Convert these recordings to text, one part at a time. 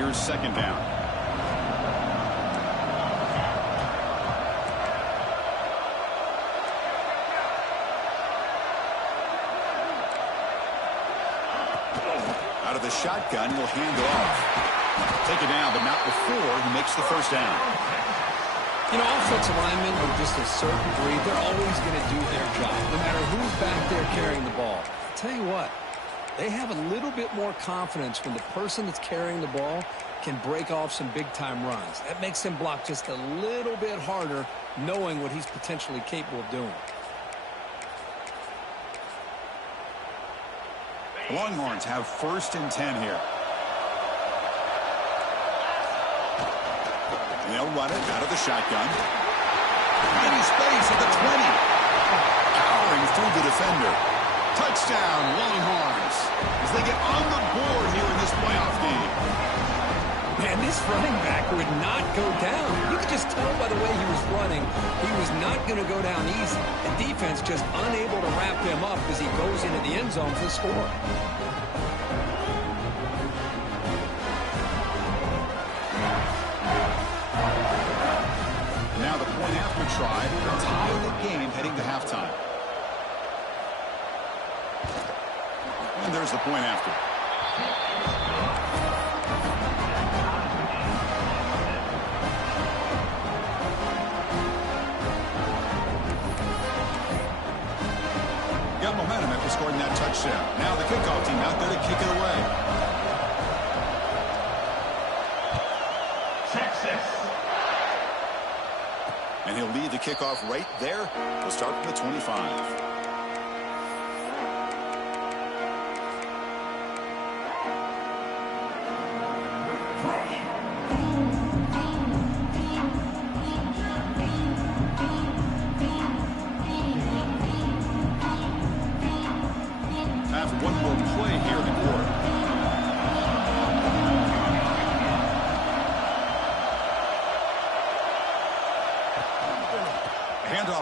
Here's second down. Out of the shotgun, he'll hand it off. Take it down, but not before he makes the first down. You know, offensive linemen are just a certain breed. They're always going to do their job, no matter who's back there carrying the ball. I'll tell you what, they have a little bit more confidence when the person that's carrying the ball can break off some big-time runs. That makes him block just a little bit harder, knowing what he's potentially capable of doing. The Longhorns have 1st and 10 here. And they'll run it out of the shotgun. Tiny space at the 20. Powering through the defender. Touchdown, Longhorns, as they get on the board here in this playoff game. Man, this running back would not go down. You could just tell by the way he was running, he was not going to go down easy. The defense just unable to wrap him up as he goes into the end zone for the score. Now the point after try to tie the game heading to halftime. And there's the point after. Got momentum after scoring that touchdown. Now the kickoff team out there to kick it away. Texas. And he'll lead the kickoff right there. He'll start from the 25.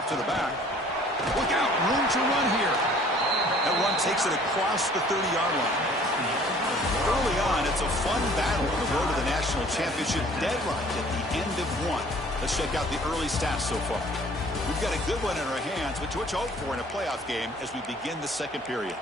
To the back. Look out, room to run here. That run takes it across the 30-yard line. Early on, it's a fun battle on the road to the national championship, deadlocked at the end of one. Let's check out the early stats so far. We've got a good one in our hands, which hope for in a playoff game as we begin the second period.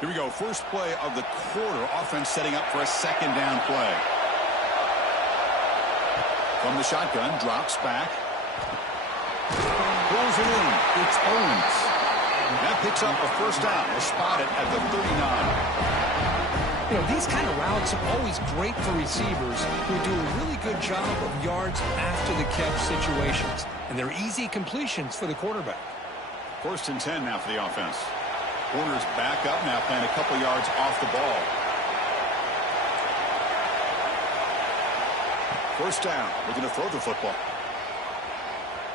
Here we go. First play of the quarter. Offense setting up for a second down play. From the shotgun, drops back. Pulls it in. It's Owens. That picks up a first down. We'll spot it at the 39. You know, these kind of routes are always great for receivers who do a really good job of yards after the catch situations. And they're easy completions for the quarterback. 1st and 10 now for the offense. Corners back up now, playing a couple yards off the ball. First down. We're going to throw the football.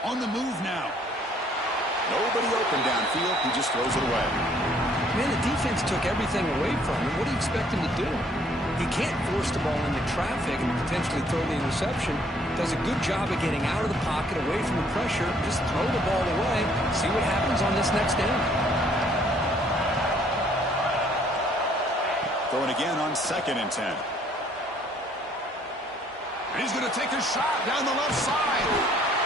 On the move now. Nobody open downfield. He just throws it away. Man, the defense took everything away from him. What do you expect him to do? He can't force the ball into traffic and potentially throw the interception. Does a good job of getting out of the pocket, away from the pressure. Just throw the ball away. See what happens on this next down. Throwing again on 2nd and 10. And he's going to take a shot down the left side.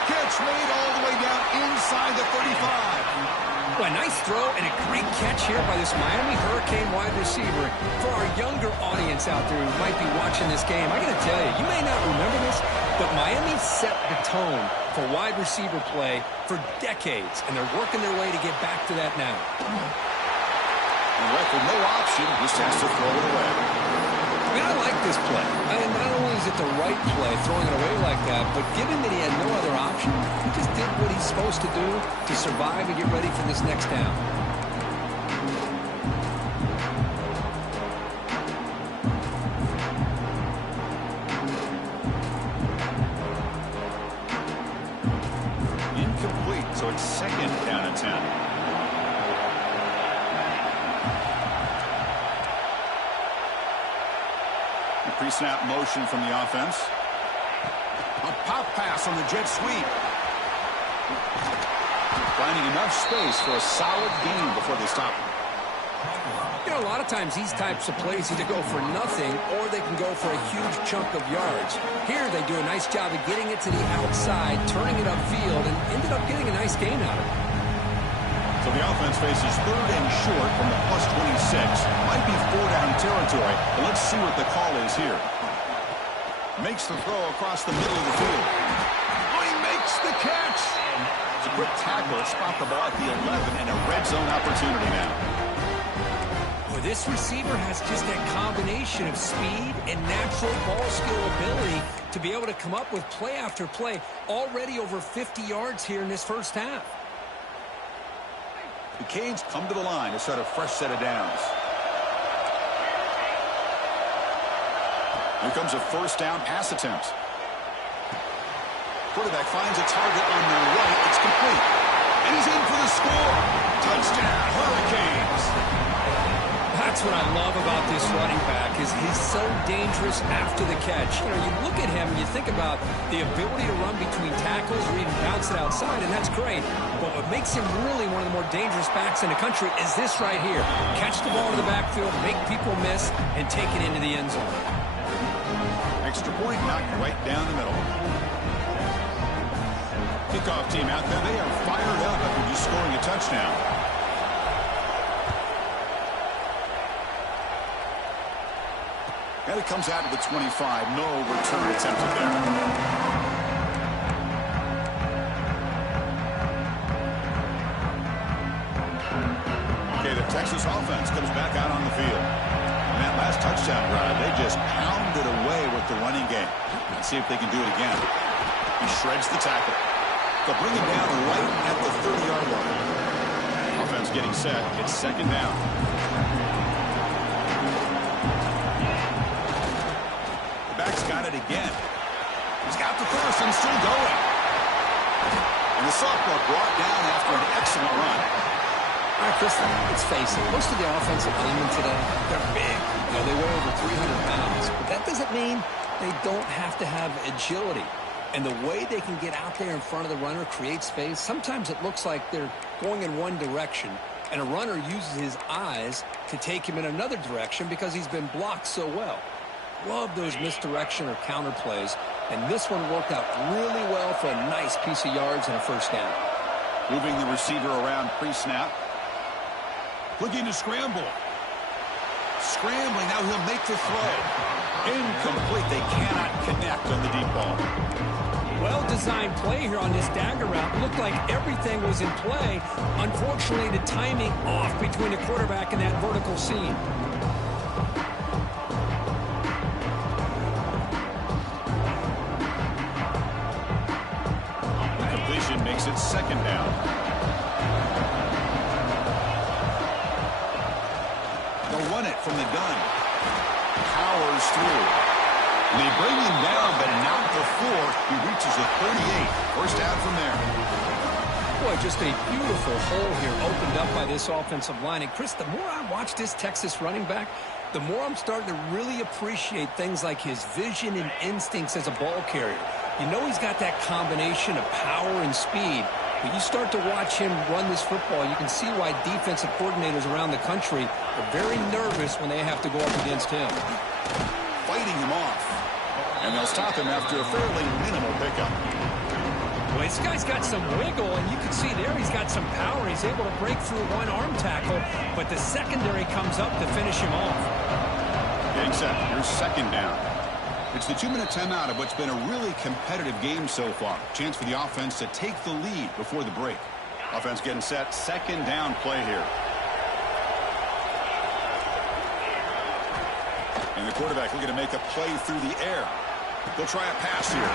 Catch made all the way down inside the 35. Well, a nice throw and a great catch here by this Miami Hurricane wide receiver. For our younger audience out there who might be watching this game, I got to tell you, you may not remember this, but Miami set the tone for wide receiver play for decades, and they're working their way to get back to that now. And left with no option, just has to throw it away. I mean, I like this play. Not only is it the right play, throwing it away like that, but given that he had no other option, he just did what he's supposed to do to survive and get ready for this next down. Incomplete, so it's 2nd down and 10. Pre-snap motion from the offense. A pop pass on the jet sweep. finding enough space for a solid gain before they stop him. You know, a lot of times these types of plays either go for nothing or they can go for a huge chunk of yards. Here they do a nice job of getting it to the outside, turning it upfield, and ended up getting a nice gain out of it. So the offense faces third and short from the plus 26. Might be four-down territory, but let's see what the call is here. Makes the throw across the middle of the field. Oh, he makes the catch! It's a quick tackle, spot the ball at the 11, and a red zone opportunity now. Well, this receiver has just that combination of speed and natural ball skill ability to be able to come up with play after play. Already over 50 yards here in this first half. The Canes come to the line to start a fresh set of downs. Here comes a first down pass attempt. Quarterback finds a target on the right. It's complete. And he's in for the score. Touchdown, Hurricanes. That's what I love about this running back is he's so dangerous after the catch. You know, you look at him and you think about the ability to run between tackles or even bounce it outside, and that's great. But what makes him really one of the more dangerous backs in the country is this right here. Catch the ball in the backfield, make people miss, and take it into the end zone. Extra point knocked right down the middle. Kickoff team out there. They are fired up after just scoring a touchdown. And it comes out to the 25. No return attempted there. Okay, the Texas offense comes back out on the field. And that last touchdown drive, they just pounded away with the running game. Let's see if they can do it again. He shreds the tackle. They'll bring him down right at the 30-yard line. Offense getting set. It's second down. Back's got it again. He's got the first and still going. And the sophomore brought down after an excellent run. All right, Chris, let's face it. Most of the offensive linemen today, they're big. You know, they weigh over 300 pounds. But that doesn't mean they don't have to have agility. And the way they can get out there in front of the runner, create space, sometimes it looks like they're going in one direction. And a runner uses his eyes to take him in another direction because he's been blocked so well. Love those misdirection or counter plays, and this one worked out really well for a nice piece of yards and a first down. Moving the receiver around pre-snap. Looking to scramble. Scrambling, now he'll make the throw. Incomplete, they cannot connect on the deep ball. Well-designed play here on this dagger route. Looked like everything was in play. Unfortunately, the timing off between the quarterback and that vertical seam. Makes it second down. They'll run it from the gun. Powers through. And they bring him down, but not before he reaches the 38. First down from there. Boy, just a beautiful hole here opened up by this offensive line. And, Chris, the more I watch this Texas running back, the more I'm starting to really appreciate things like his vision and instincts as a ball carrier. You know he's got that combination of power and speed. But you start to watch him run this football, you can see why defensive coordinators around the country are very nervous when they have to go up against him. Fighting him off. And they'll stop him after a fairly minimal pickup. Well, this guy's got some wiggle, and you can see there he's got some power. He's able to break through one arm tackle, but the secondary comes up to finish him off. Getting set. Here's second down. It's the 2-minute timeout of what's been a really competitive game so far. Chance for the offense to take the lead before the break. Offense getting set. Second down play here. And the quarterback looking to make a play through the air. They'll try a pass here.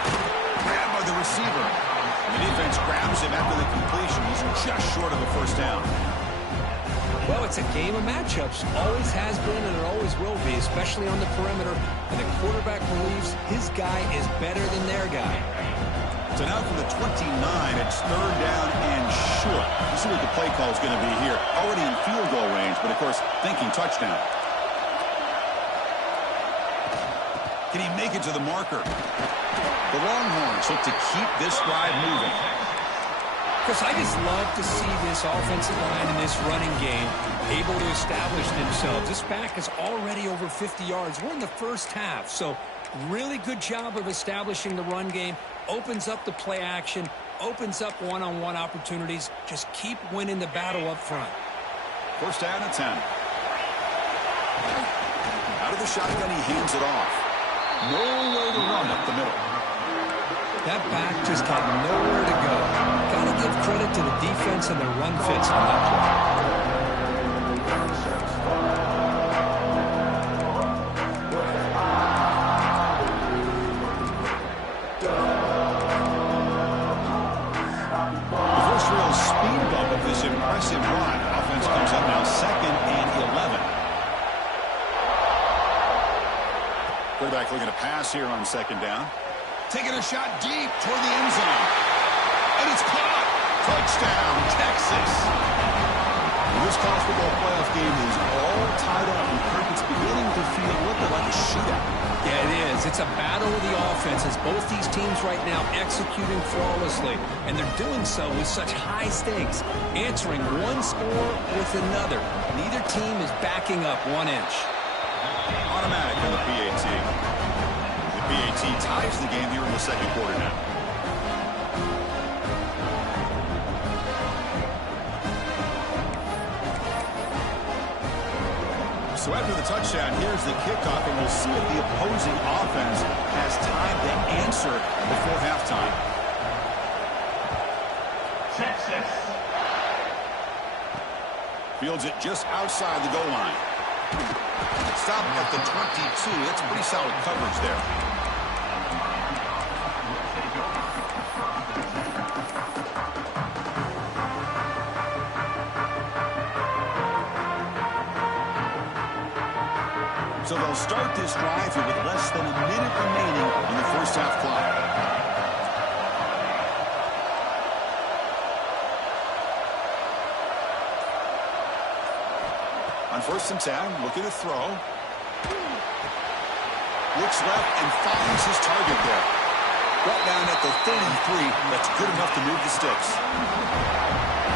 Grabbed by the receiver. And the defense grabs him after the completion. He's just short of a first down. Well, it's a game of matchups. Always has been and it always will be, especially on the perimeter. And the quarterback believes his guy is better than their guy. So now from the 29, it's third down and short. This is what the play call is going to be here. Already in field goal range, but of course, thinking touchdown. Can he make it to the marker? The Longhorns look to keep this drive moving. Chris, I just love to see this offensive line in this running game able to establish themselves. This back is already over 50 yards. We're in the first half, so really good job of establishing the run game. Opens up the play action, opens up one-on-one opportunities. Just keep winning the battle up front. First down and 10. Out of the shotgun, he hands it off. Nowhere to run up the middle. That back just had nowhere to go. Got to give credit to the defense and their run fits on that play. The first real speed bump of this impressive run. Offense comes up now 2nd and 11. Quarterback looking to pass here on 2nd down. Taking a shot deep toward the end zone. And it's caught. Touchdown, Texas. This college football playoff game is all tied up. And Kirk, it's beginning to feel a little bit like a shootout. Yeah, it is. It's a battle of the offenses. Both these teams right now executing flawlessly. And they're doing so with such high stakes. Answering one score with another. Neither team is backing up 1 inch. Automatic on the PAT. PAT ties the game here in the 2nd quarter now. So after the touchdown, here's the kickoff, and we'll see if the opposing offense has time to answer before halftime. Texas. Fields it just outside the goal line. Stop at the 22. That's pretty solid coverage there. So they'll start this drive here with less than a minute remaining in the first half clock. On 1st and 10, looking to throw. Looks left and finds his target there. Brought down at the 33. That's good enough to move the sticks.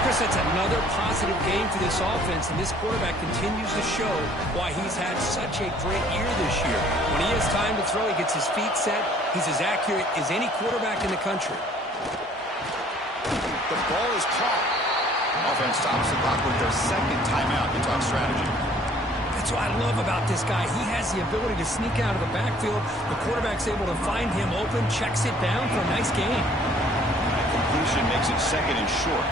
Chris, that's another positive game for this offense, and this quarterback continues to show why he's had such a great year this year. When he has time to throw, he gets his feet set. He's as accurate as any quarterback in the country. The ball is caught. Offense stops the clock with their 2nd timeout to talk strategy. That's what I love about this guy. He has the ability to sneak out of the backfield. The quarterback's able to find him open, checks it down for a nice gain. That completion makes it 2nd and short.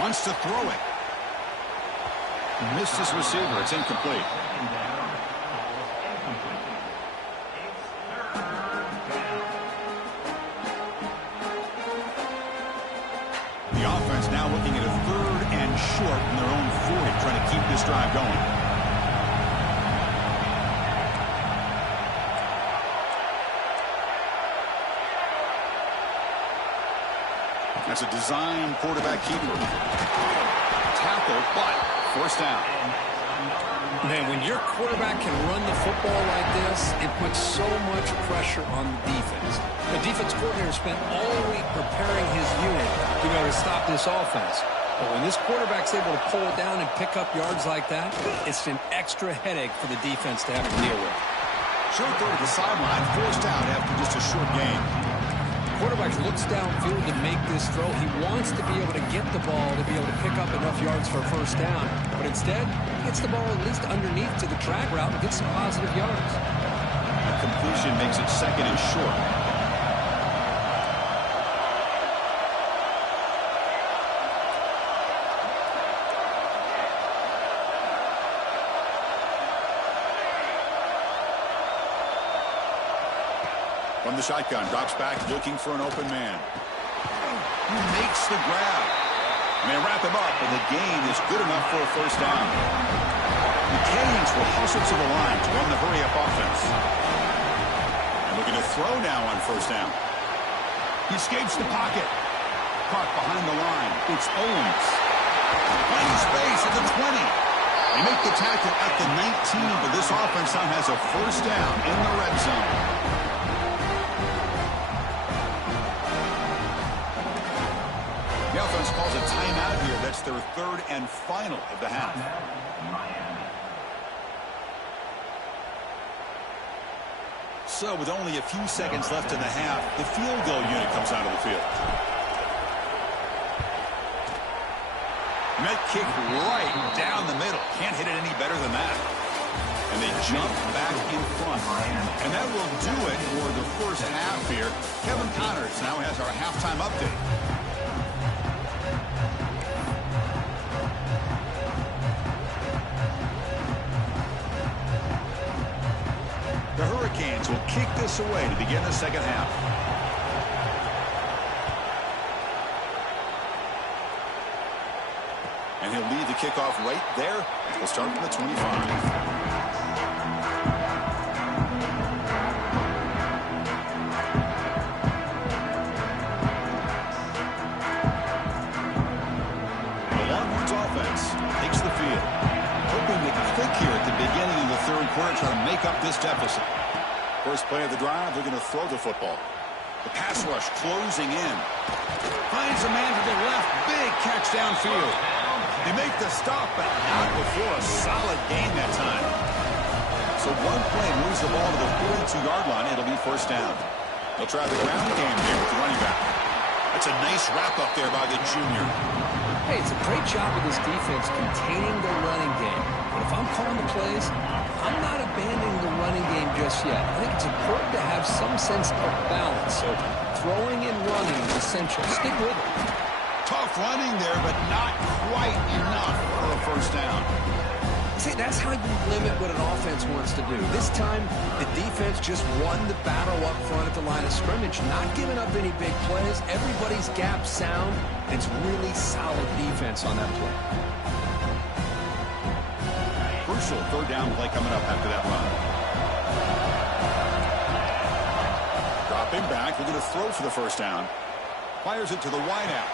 Wants to throw it. Missed his receiver. It's incomplete. The offense now looking at a 3rd and short from their own 40, trying to keep this drive going. That's a design quarterback keeper. Tackle, but first down. Man, when your quarterback can run the football like this, it puts so much pressure on the defense. The defense coordinator spent all week preparing his unit to be able to stop this offense. But when this quarterback's able to pull it down and pick up yards like that, it's an extra headache for the defense to have to deal with. Short throw to the sideline, forced out after just a short gain. Quarterback looks downfield to make this throw. He wants to be able to get the ball to be able to pick up enough yards for a first down. But instead, he gets the ball at least underneath to the drag route and gets some positive yards. A completion makes it 2nd and short. From the shotgun, drops back, looking for an open man. He makes the grab. And they wrap him up, and the gain is good enough for a first down. The Canes will hustle to the line to run the hurry-up offense. And looking to throw now on first down. He escapes the pocket. Caught behind the line. It's Owens. Plenty space at the 20. They make the tackle at the 19, but this offense now has a first down in the red zone. here. That's their third and final of the half. So with only a few seconds left in the half, the field goal unit comes out of the field. Met kick right down the middle. Can't hit it any better than that. And they jump back in front. And that will do it for the first half here. Kevin Connors now has our halftime update. The Hurricanes will kick this away to begin the second half. And he'll lead the kickoff right there. We'll start from the 25. Trying to make up this deficit. First play of the drive, they're going to throw the football. The pass rush closing in. Finds a man to the left. Big catch downfield. They make the stop, but not before a solid gain that time. So one play moves the ball to the 42-yard line. It'll be first down. They'll try the ground game here with the running back. That's a nice wrap-up there by the junior. Hey, it's a great job of this defense containing the running game. But if I'm calling the plays, I'm not abandoning the running game just yet. I think it's important to have some sense of balance. So throwing and running is essential. Stick with it. Tough running there, but not quite enough for a first down. See, that's how you limit what an offense wants to do. This time, the defense just won the battle up front at the line of scrimmage, not giving up any big plays. Everybody's gap sound. It's really solid defense on that play. Crucial third down play coming up after that run. Dropping back, we're going to throw for the first down. Fires it to the wideout.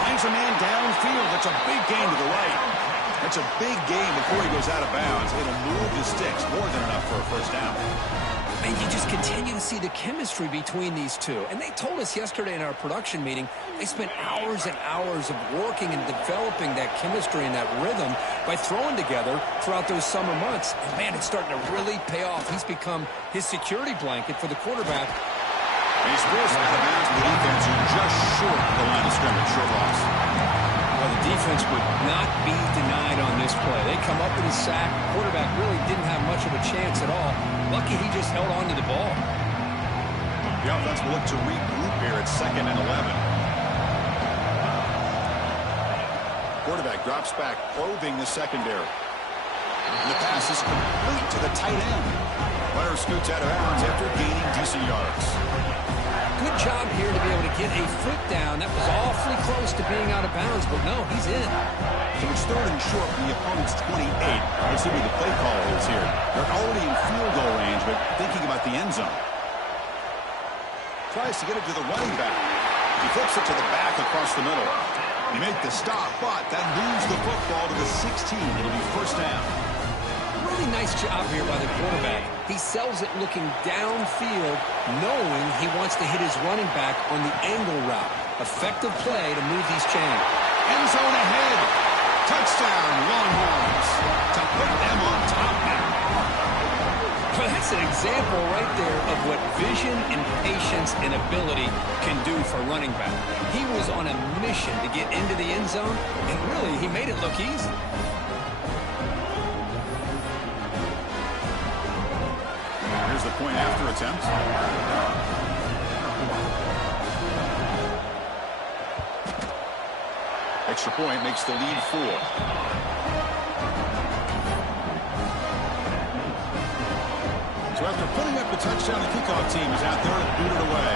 Finds a man downfield. That's a big gain to the right. That's a big gain before he goes out of bounds. It'll move the sticks more than enough for a first down. And you just continue to see the chemistry between these two. And they told us yesterday in our production meeting, they spent hours and hours of working and developing that chemistry and that rhythm by throwing together throughout those summer months. And, man, it's starting to really pay off. He's become his security blanket for the quarterback. And he's forced out of bounds with the defense who's just short of the line of scrimmage. Short loss. Well, the defense would not be denied on this play. They come up with a sack. The quarterback really didn't have much of a chance at all. Lucky he just held on to the ball. The offense will look to regroup here at 2nd and 11. Quarterback drops back, probing the secondary. And the pass is complete to the tight end. Runner scoots out of bounds after gaining decent yards. Good job here to be able to get a foot down. That was awfully close to being out of bounds, but no, he's in. So it's third and short from the opponent's 28. Let's see what the play call is here. They're already in field goal range, but thinking about the end zone. Tries to get it to the running back. He flips it to the back across the middle. They make the stop, but that moves the football to the 16. It'll be first down. Really nice job here by the quarterback. He sells it looking downfield, knowing he wants to hit his running back on the angle route. Effective play to move these chains. End zone ahead. Touchdown, Longhorns. To put them on top now. Well, that's an example right there of what vision and patience and ability can do for a running back. He was on a mission to get into the end zone, and really, he made it look easy. Here's the point after attempt. Extra point makes the lead 4. So after putting up the touchdown, the kickoff team is out there to boot it away.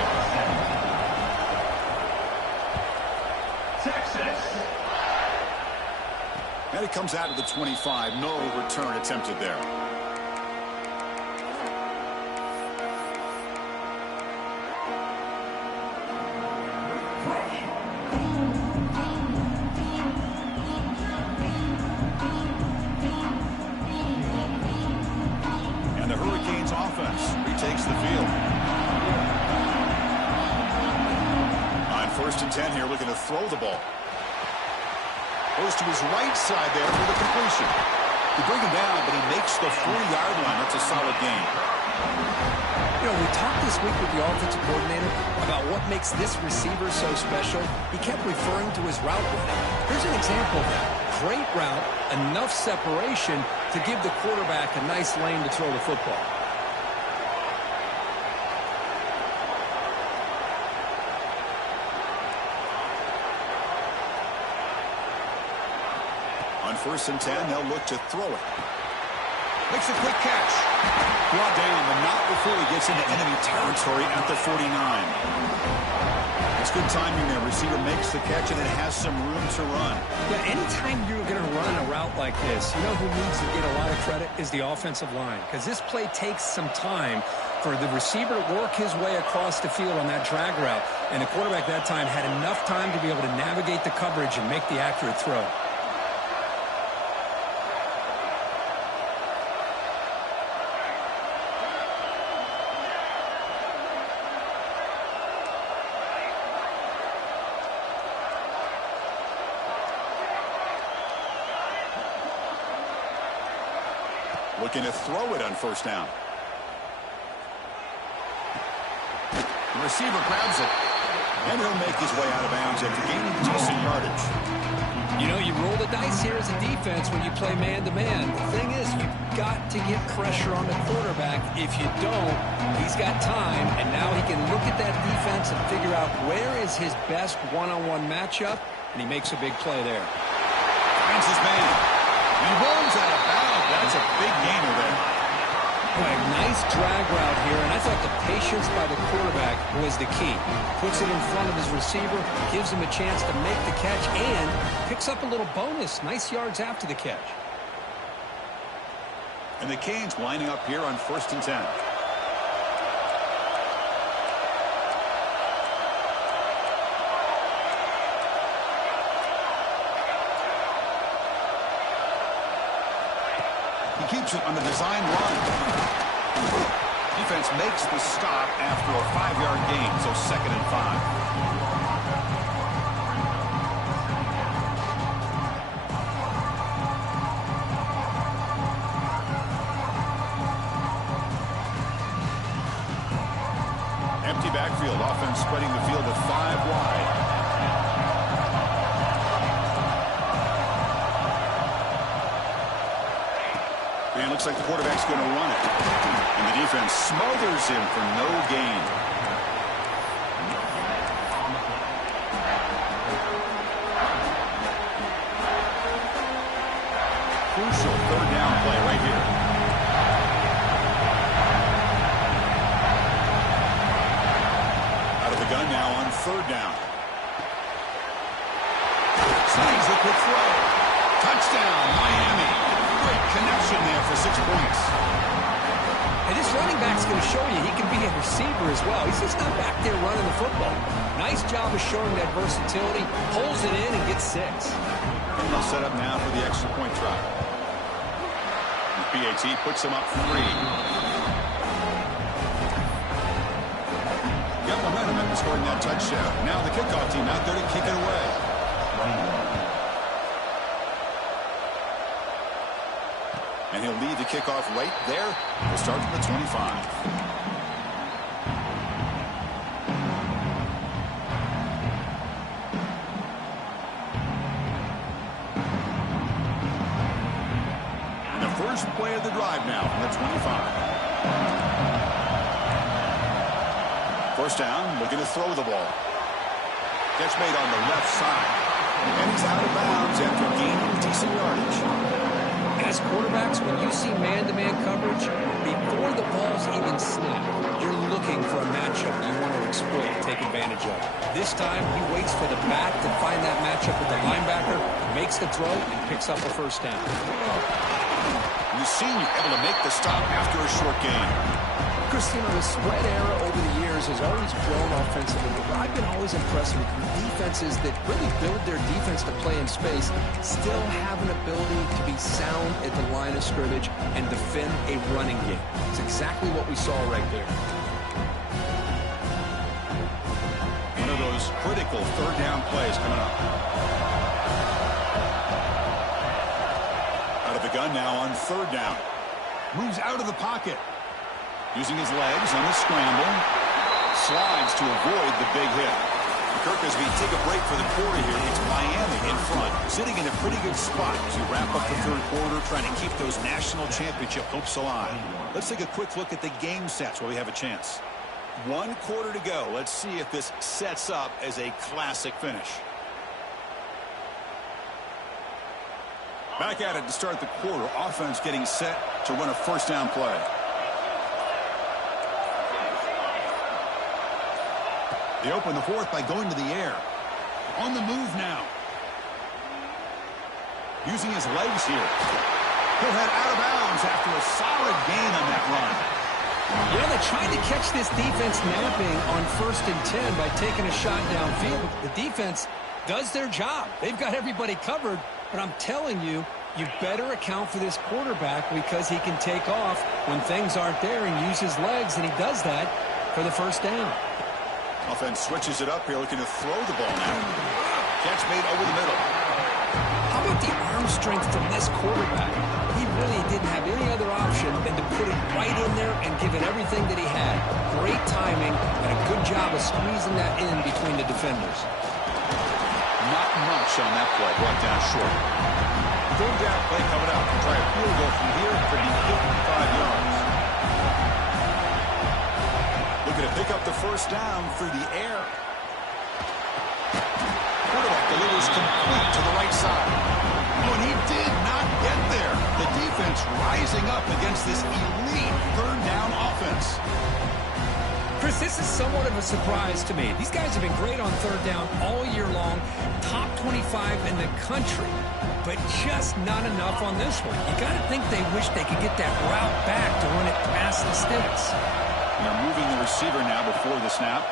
Texas. And it comes out to the 25. No return attempted there. Takes the field. On 1st and 10 here, looking to throw the ball. Goes to his right side there for the completion. They bring him down, but he makes the 40-yard line. That's a solid gain. You know, we talked this week with the offensive coordinator about what makes this receiver so special. He kept referring to his route running. Here's an example of that. Great route, enough separation to give the quarterback a nice lane to throw the football. On 1st and 10, they'll look to throw it. Makes a quick catch. Brought down, but not before he gets into enemy territory at the 49. It's good timing there. Receiver makes the catch, and it has some room to run. Yeah, anytime you're going to run a route like this, you know who needs to get a lot of credit is the offensive line, because this play takes some time for the receiver to work his way across the field on that drag route, and the quarterback that time had enough time to be able to navigate the coverage and make the accurate throw. Looking to throw it on 1st down. The receiver grabs it, and he'll make his way out of bounds after gaining decent yardage. You know, you roll the dice here as a defense when you play man-to-man. The thing is, you've got to get pressure on the quarterback. If you don't, he's got time, and now he can look at that defense and figure out where is his best one-on-one matchup, and he makes a big play there. Finds his man. He rolls out of bounds. That's a big gainer there. Right, nice drag route here, and I thought the patience by the quarterback was the key. Puts it in front of his receiver, gives him a chance to make the catch, and picks up a little bonus. Nice yards after the catch. And the Canes lining up here on 1st and 10. Keeps it on the design run. Defense makes the stop after a 5-yard gain, so 2nd and 5. Empty backfield, offense spreading the field at 5 wide. And looks like the quarterback's going to run it. And the defense smothers him for no gain. Crucial 3rd down play right here. Out of the gun now on 3rd down. Snags the quick throw. Touchdown, Miami. Great connection there for 6 points. And this running back's going to show you he can be a receiver as well. He's just not back there running the football. Nice job of showing that versatility. Pulls it in and gets 6. And they'll set up now for the extra point try. BAT puts them up 3. Got momentum after scoring that touchdown. Now the kickoff team out there to kick it away. And he'll lead the kickoff right there. We'll start from the 25. And the first play of the drive now from the 25. 1st down, looking to throw the ball. Catch made on the left side. And he's out of bounds after gaining decent yardage. As quarterbacks, when you see man-to-man coverage, before the ball's even snapped, you're looking for a matchup you want to exploit and take advantage of. This time, he waits for the back to find that matchup with the linebacker, makes the throw, and picks up a 1st down. The senior able to make the stop after a short gain. Christina, the spread era over the years has always grown offensively, but I've been always impressed with defenses that really build their defense to play in space, still have an ability to be sound at the line of scrimmage and defend a running game. It's exactly what we saw right there. One of those critical 3rd down plays coming up. the gun now on third down. Moves out of the pocket. Using his legs on the scramble. Slides to avoid the big hit. Kirk, as we take a break for the quarter here, it's Miami in front, sitting in a pretty good spot as we wrap up the third quarter, trying to keep those national championship hopes alive. Let's take a quick look at the game sets while we have a chance. 1 quarter to go. Let's see if this sets up as a classic finish. Back at it to start the quarter. Offense getting set to run a first down play. They open the fourth by going to the air. On the move now. Using his legs here. He'll head out of bounds after a solid gain on that run. You know, they tried to catch this defense napping on 1st and 10 by taking a shot downfield. The defense does their job. They've got everybody covered, but I'm telling you, you better account for this quarterback because he can take off when things aren't there and use his legs, and he does that for the first down. Offense switches it up here, looking to throw the ball now. Catch made over the middle. How about the arm strength from this quarterback? He really didn't have any other option than to put it right in there and give it everything that he had. Great timing and a good job of squeezing that in between the defenders. Not much on that play. Brought down short. Third down play coming up. Try a field goal from here for the 55 yards. Looking to pick up the first down through the air. Quarterback delivers complete to the right side. Oh, and he did not get there. The defense rising up against this elite third down offense. Chris, this is somewhat of a surprise to me. These guys have been great on third down all year long. Top 25 in the country, but just not enough on this one. You got to think they wish they could get that route back to run it past the sticks. They're moving the receiver now before the snap.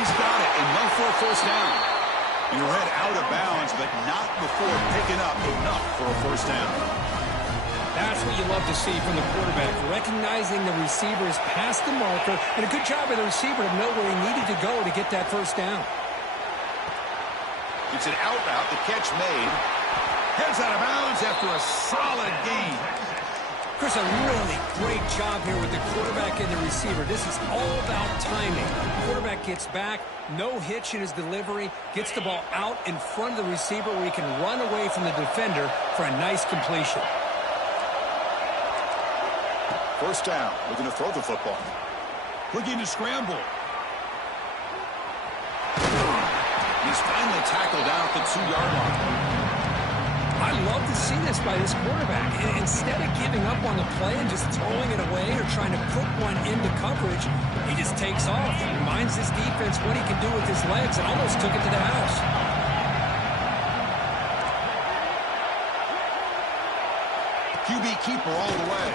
He's got it, and no for a first down. And he'll head out of bounds, but not before picking up enough for a first down. That's what you love to see from the quarterback, recognizing the receiver is past the marker, and a good job of the receiver to know where he needed to go to get that first down. It's an out route, the catch made. Heads out of bounds after a solid gain. Chris, a really great job here with the quarterback and the receiver. This is all about timing. The quarterback gets back, no hitch in his delivery, gets the ball out in front of the receiver where he can run away from the defender for a nice completion. First down, looking to throw the football. Looking to scramble. He's finally tackled down at the 2-yard line. I love to see this by this quarterback. Instead of giving up on the play and just throwing it away or trying to put one into coverage, he just takes off. Reminds his defense what he can do with his legs and almost took it to the house. QB keeper all the way.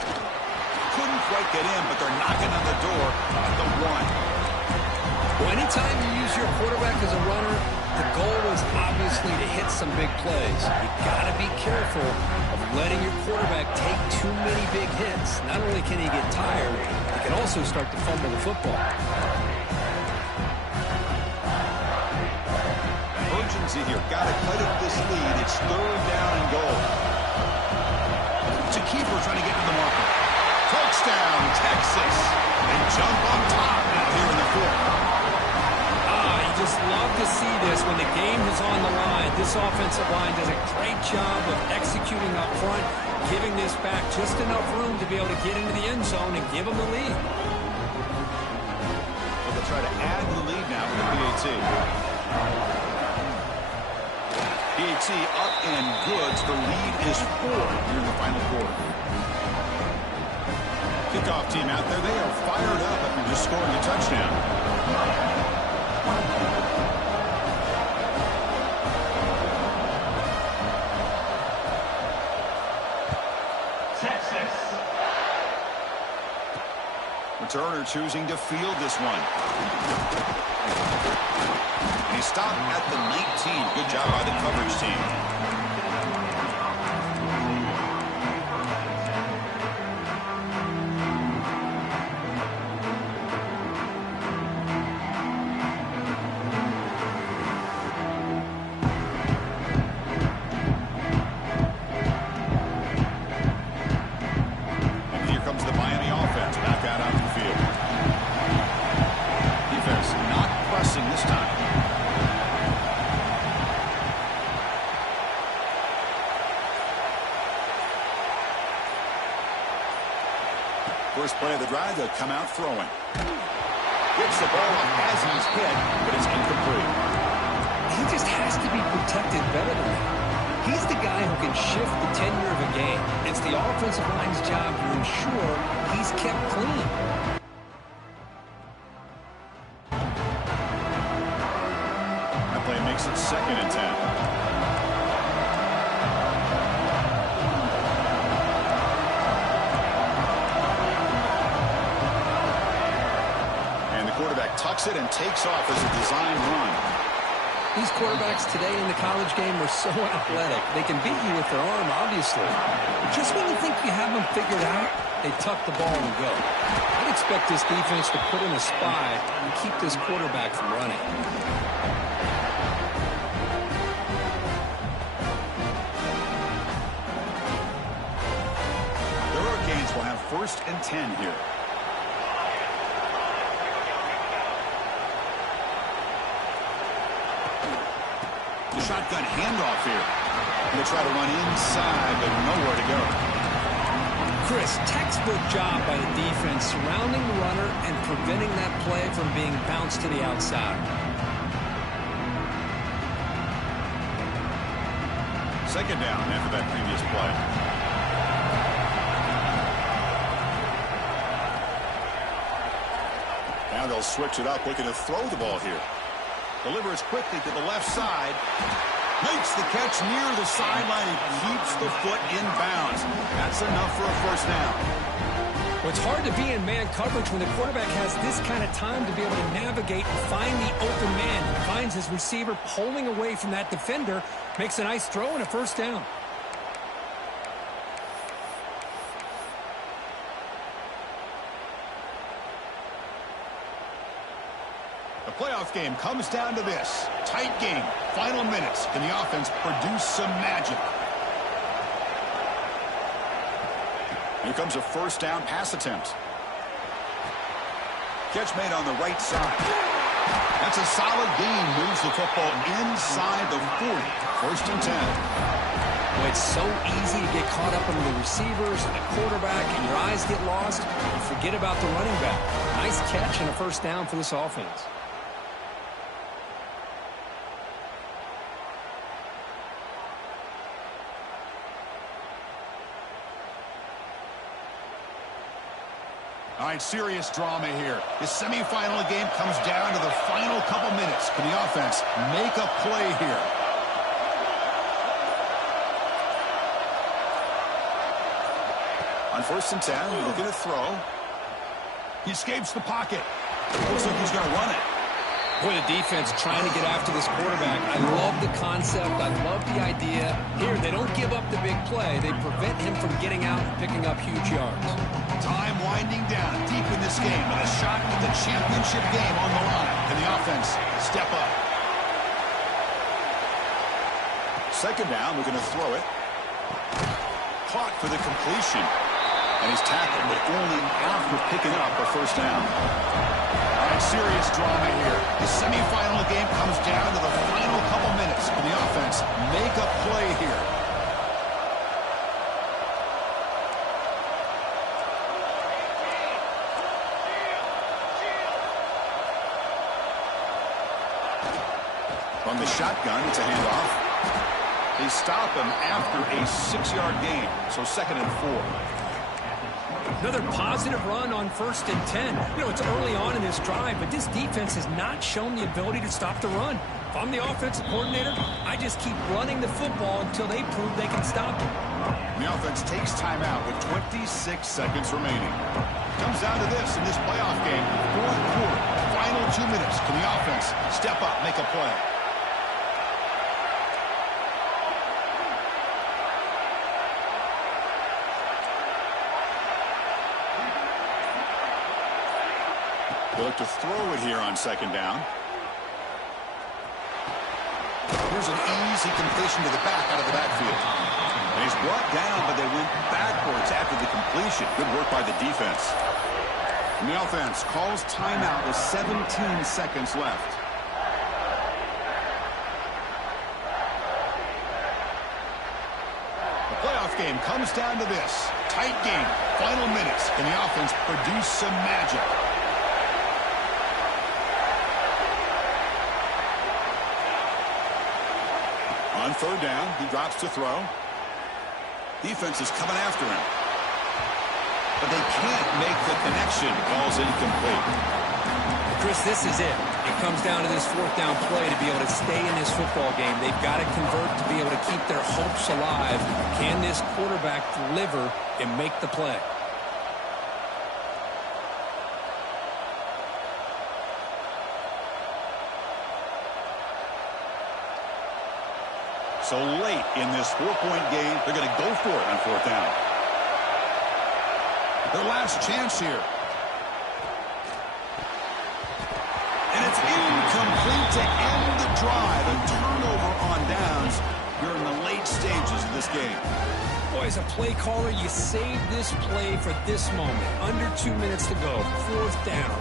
Couldn't quite get in, but they're knocking on the door at the 1. Well, anytime you use your quarterback as a runner, the goal is obviously to hit some big plays. You got to be careful of letting your quarterback take too many big hits. Not only can he get tired, he can also start to fumble the football. Urgency here. Got to cut up this lead. It's third down and goal. It's a keeper trying to get to the marker. Touchdown, Texas. And jump on top now here in the fourth. Just love to see this when the game is on the line. This offensive line does a great job of executing up front, giving this back just enough room to be able to get into the end zone and give them the lead. Well, they'll try to add the lead now for the PAT. PAT up and good. The lead is 4 here in the final quarter. Kickoff team out there. They are fired up after just scoring a touchdown. Turner choosing to field this one. And he stopped at the 19. Good job by the coverage team. Last play of the drive, they'll come out throwing. Gets the ball off as he's hit, but it's incomplete. He just has to be protected better than that. He's the guy who can shift the tenure of a game. It's the offensive line's job to ensure he's kept clean. That play makes it 2nd and 10. Quarterback tucks it and takes off as a design run. These quarterbacks today in the college game are so athletic. They can beat you with their arm, obviously. Just when you think you have them figured out, they tuck the ball and go. I'd expect this defense to put in a spy and keep this quarterback from running. The Hurricanes will have 1st and 10 here. Shotgun handoff here. Going to try to run inside, but nowhere to go. Chris, textbook job by the defense surrounding the runner and preventing that play from being bounced to the outside. 2nd down after that previous play. Now they'll switch it up, looking to throw the ball here. Delivers quickly to the left side. Makes the catch near the sideline and keeps the foot in bounds. That's enough for a 1st down. Well, it's hard to be in man coverage when the quarterback has this kind of time to be able to navigate and find the open man. He finds his receiver pulling away from that defender, makes a nice throw and a 1st down. The playoff game comes down to this. Tight game. Final minutes. Can the offense produce some magic? Here comes a 1st down pass attempt. Catch made on the right side. That's a solid gain. Moves the football inside the 40. 1st and 10. Well, it's so easy to get caught up in the receivers and the quarterback, and your eyes get lost. You forget about the running back. Nice catch and a 1st down for this offense. All right, serious drama here. The semifinal game comes down to the final couple minutes. Can the offense make a play here? On 1st and 10, looking to throw. He escapes the pocket. Looks like he's going to run it. Boy, the defense trying to get after this quarterback. I love the concept. I love the idea. Here, they don't give up the big play. They prevent him from getting out and picking up huge yards. Time winding down deep in this game with a shot at the championship game on the line. Can the offense step up? 2nd down, we're going to throw it. Caught for the completion. And he's tackled, but only after picking up a 1st down. All right, serious drama here. The semifinal game comes down to the final couple minutes. Can the offense make a play here? From the shotgun, it's a handoff. They stop him after a 6-yard gain, so 2nd and 4. Another positive run on 1st and 10. You know, it's early on in this drive, but this defense has not shown the ability to stop the run. If I'm the offensive coordinator, I just keep running the football until they prove they can stop it. The offense takes timeout with 26 seconds remaining. Comes down to this in this playoff game. 4th quarter, final 2 minutes. Can the offense step up, make a play? They look to throw it here on 2nd down. Here's an easy completion to the back out of the backfield. And he's brought down, but they went backwards after the completion. Good work by the defense. And the offense calls timeout with 17 seconds left. The Playoff game comes down to this. Tight game. Final minutes. Can the offense produce some magic? On third down, he drops to throw. Defense is coming after him. But they can't make the connection. Ball's incomplete. Chris, this is it. It comes down to this fourth down play to be able to stay in this football game. They've got to convert to be able to keep their hopes alive. Can this quarterback deliver and make the play? So late in this 4-point game, they're going to go for it on fourth down. Their last chance here. And it's incomplete to end the drive. A turnover on downs during the late stages of this game. Boy, as a play caller, you save this play for this moment. Under 2 minutes to go. Fourth down.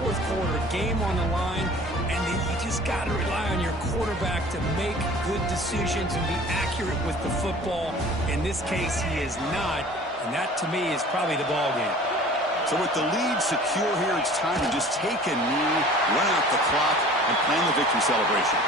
Fourth quarter. Game on the line. And then you just got to rely on your quarterback to make good decisions and be accurate with the football. In this case, he is not. And that, to me, is probably the ball game. So with the lead secure here, it's time to just take a knee, run out the clock, and plan the victory celebration.